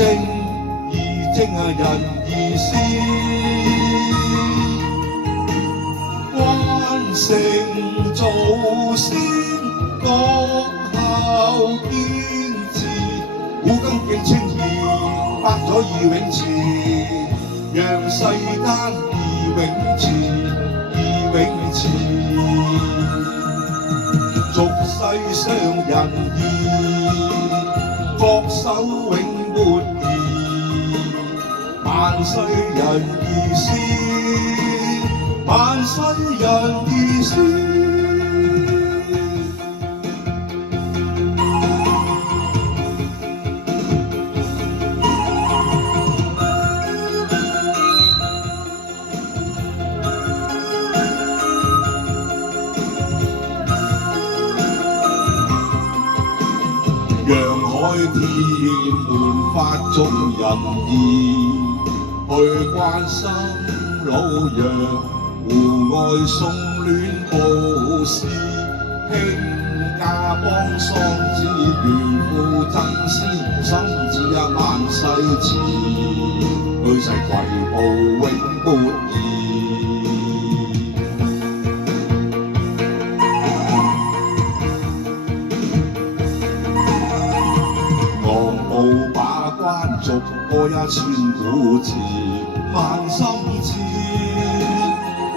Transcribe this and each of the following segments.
正義正人義先，關聖祖先國孝堅持，古今敬稱義，百咗義永慈，讓世間義永慈，義永慈，俗世上人義，各守永沒義，萬世人義先，萬世人義先。讓海天門發眾人義，去關心老弱，戶外送暖報時，興家幫喪子，如父贈師，心志萬世慈，去世攜報永沒義。把關逐個1000古字，萬心志，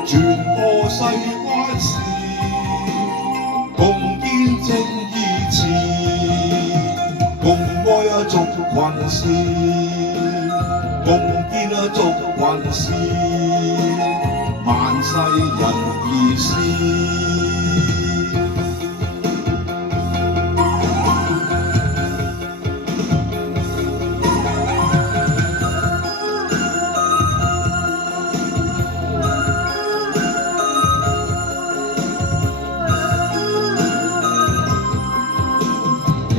傳播世關事，共建正義詞，共愛族群事，共建族群事，萬世人義先。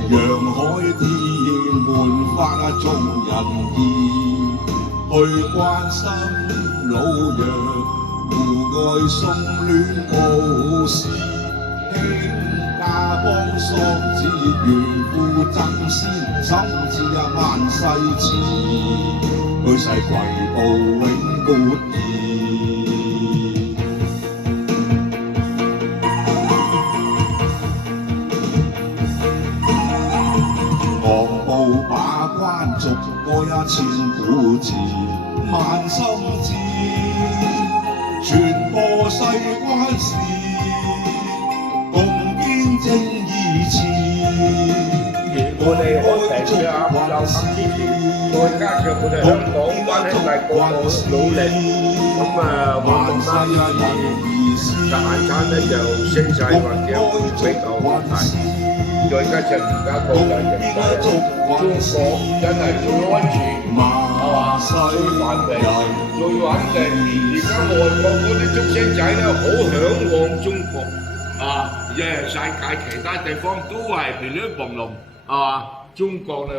讓海天門發眾人義，去關心老弱，戶外送暖報時，興家幫喪子，如父贈師，心志萬世慈，去世攜報永沒義。把關逐個1000古字，萬心志，傳播世關事，共建正義詞。我哋好成日有心支持，再加上我哋香港關係大個個努力，咁活動生意特產咧就升勢或者會比較好睇。再加上而家國際形勢，中國真係最安全，係嘛？最繁榮、最穩定。而家外國嗰啲竹升仔咧，好嚮往中國，世界其他地方都係乒乒乓乓，係嘛？中國咧。